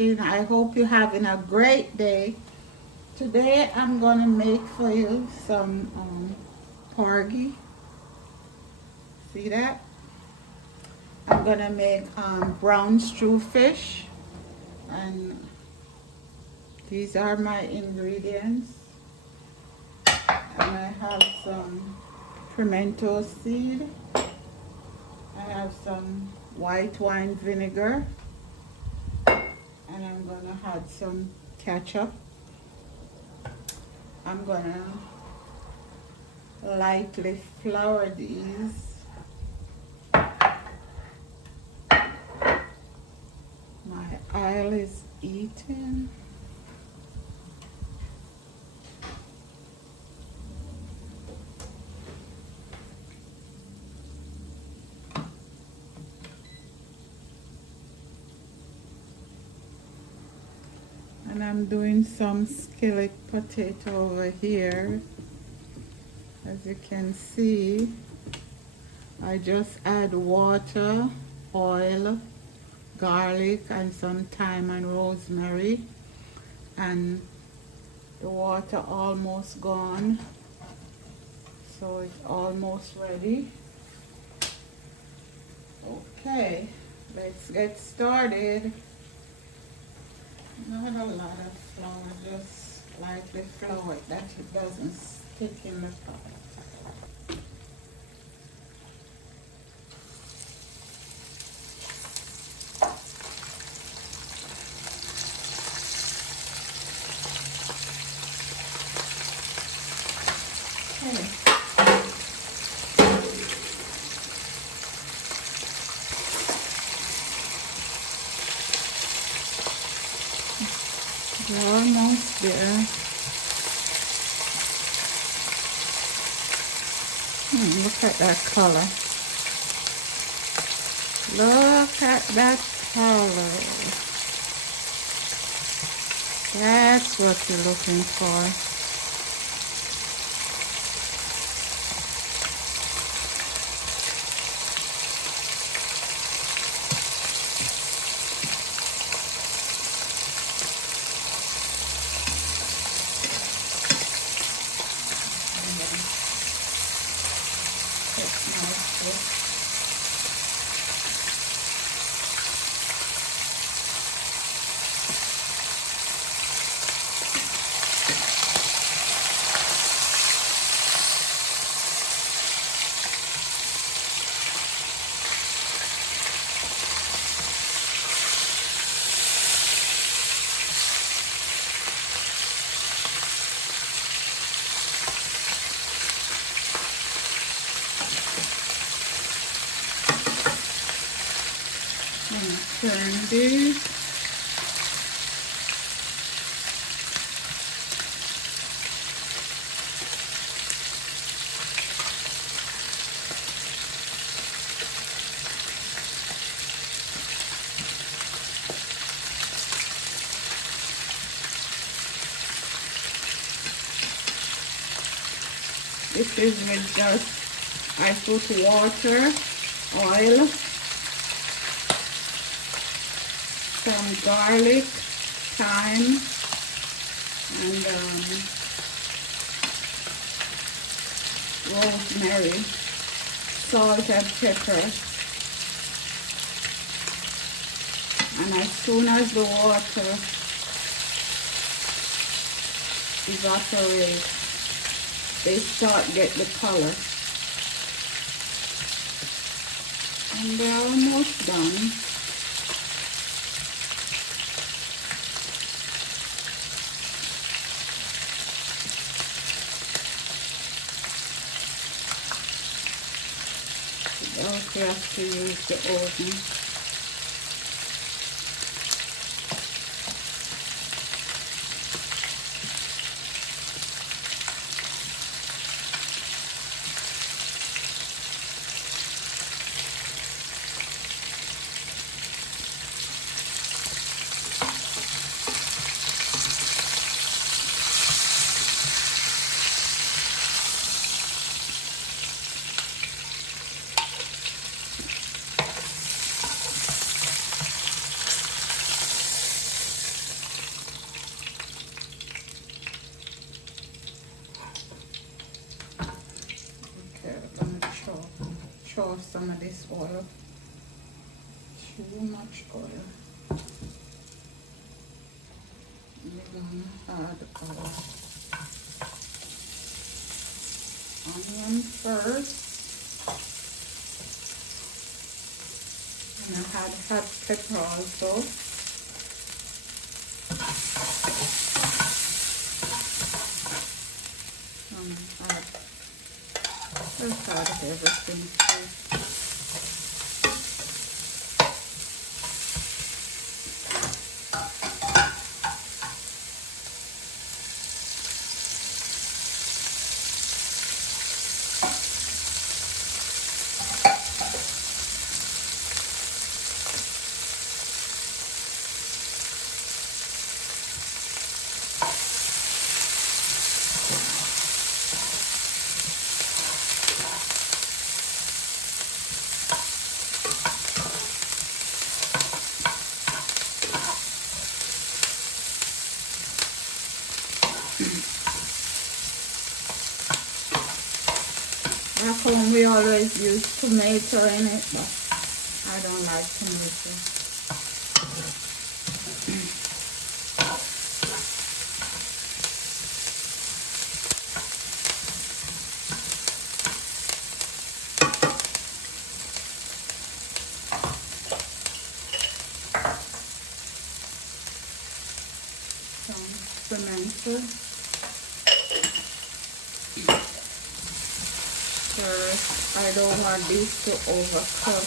watching. I hope you're having a great day. Today I'm gonna make for you some porgy. See that? I'm gonna make brown stew fish, and these are my ingredients. And I have some pimento seed. I have some white wine vinegar, and I'm gonna add some ketchup. I'm gonna lightly flour these. My oil is eating. And I'm doing some skillet potato over here. As you can see, I just add water, oil, garlic, and some thyme and rosemary. And the water almost gone, so it's almost ready. Okay, let's get started. Not a lot of flour, just lightly flour it that it doesn't stick in the pot. Okay. We're almost there. Look at that color. Look at that color. That's what you're looking for. Turn these. This is with just, I put water, oil, some garlic, thyme, and rosemary, salt and pepper. And as soon as the water evaporates, they start get the color. And they're almost done. Also have to use the oven. off some of this oil. Too much oil. We're gonna add our onion first. And I had hot pepper also. Just add everything first. Back home we always use tomato in it, but I don't like tomato. Some pimento. First, I don't want these to overcook.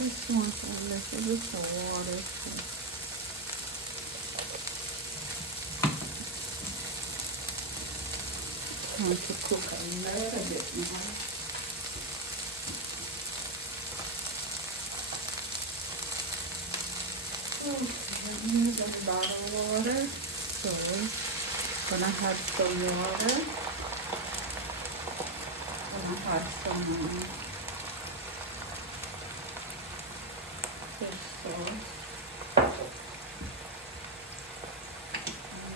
Just want a little bit of water too. Time to cook a little bit more. Okay, I'm using bottled water, so gonna add some water. Gonna add some fish sauce. I'm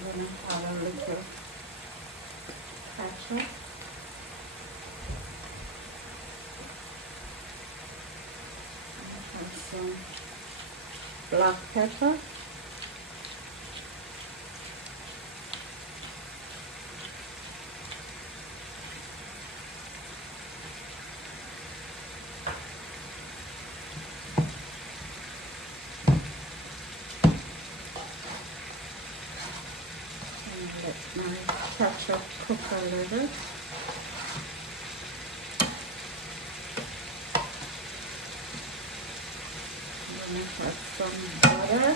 gonna add a little ketchup. Add some black pepper. And let my ketchup cook a little. I'm gonna add some butter.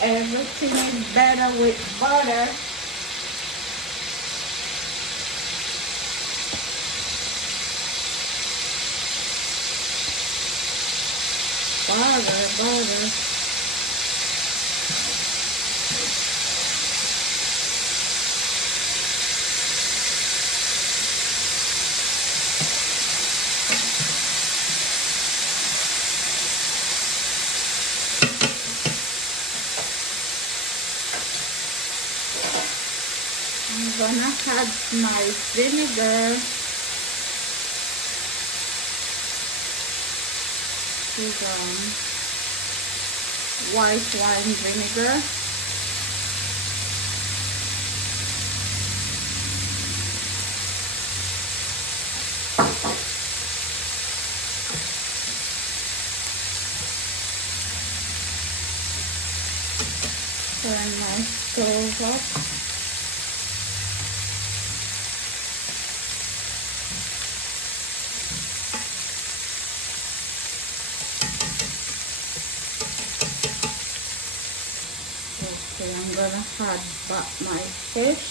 Everything is better with butter. Butter. I'm gonna add my vinegar. This is white wine vinegar. Turn my stove up. Okay, I'm gonna add back my fish.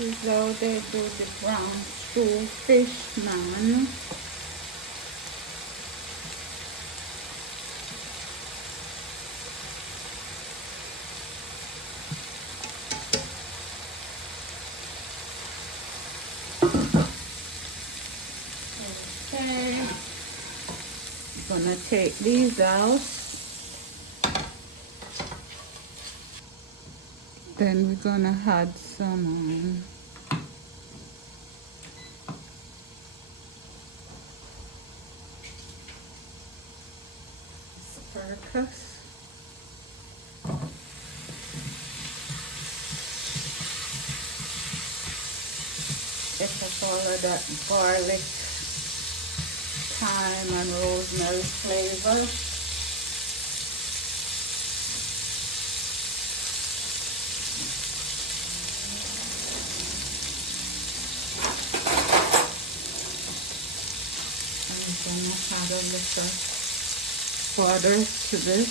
is how they do the brown stew fish man. Okay, gonna take these out. Then we're gonna add some asparagus. Get up all of that garlic, thyme, and rosemary flavor. I'm gonna add a little butter to this.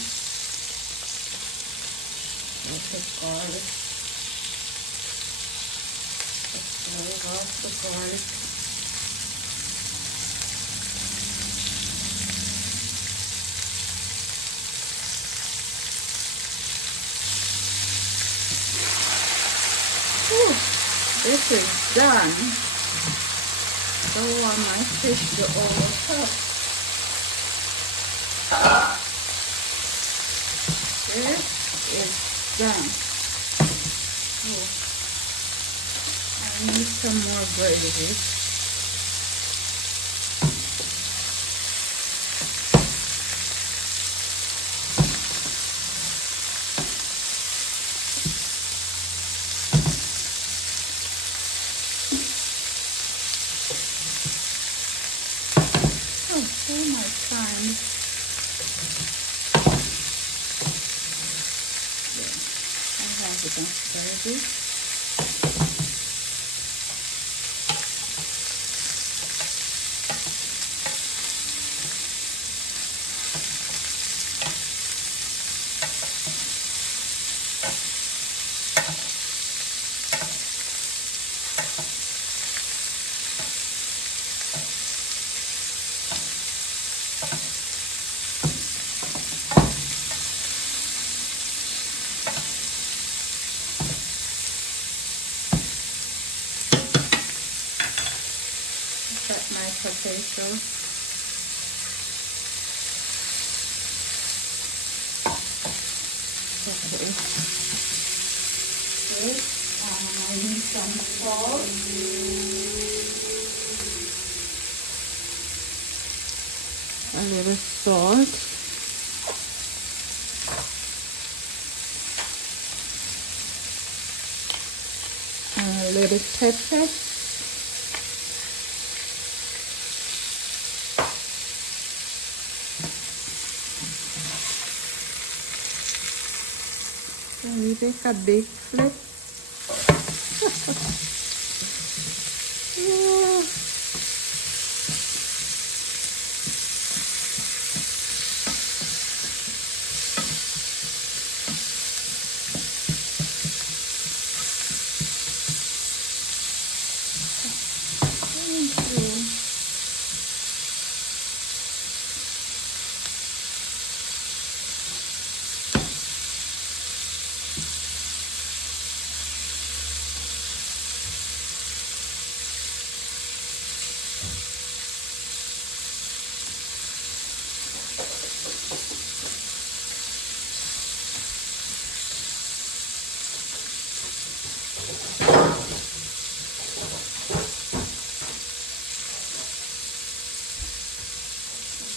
Little garlic. The flavor of the garlic. Whew, this is done. Don't want my fish to overcook. This is done. Oh, I need some more gravy. Oh, so much time. I have enough gravy. Cut my potato. Okay. Good. I need some salt. A little salt. And a little pepper. Can we take a big flip? Yeah. Thank you.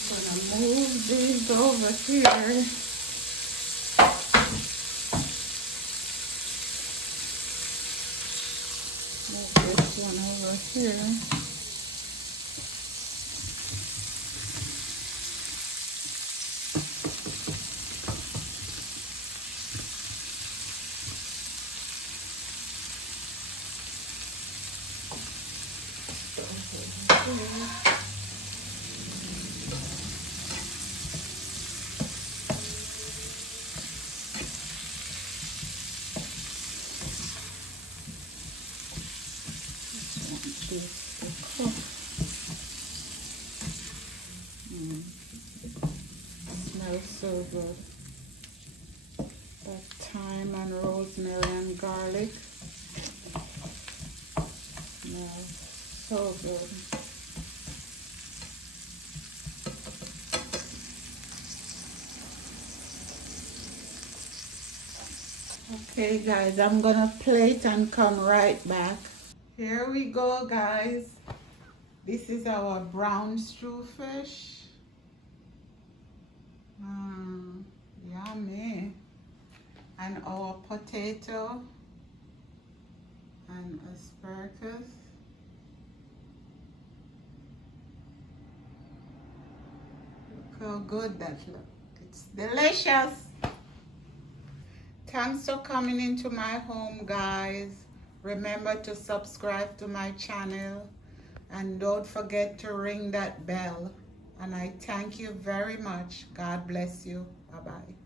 Gonna move these over here. Move this one over here. Smells so good. That thyme and rosemary and garlic. Smells so good. Okay guys, I'm gonna plate and come right back. Here we go guys. This is our brown stew fish. Yummy. And our potato and asparagus. Look how good that looks. It's delicious. Thanks for coming into my home, guys. Remember to subscribe to my channel and don't forget to ring that bell. And I thank you very much. God bless you. Bye-bye.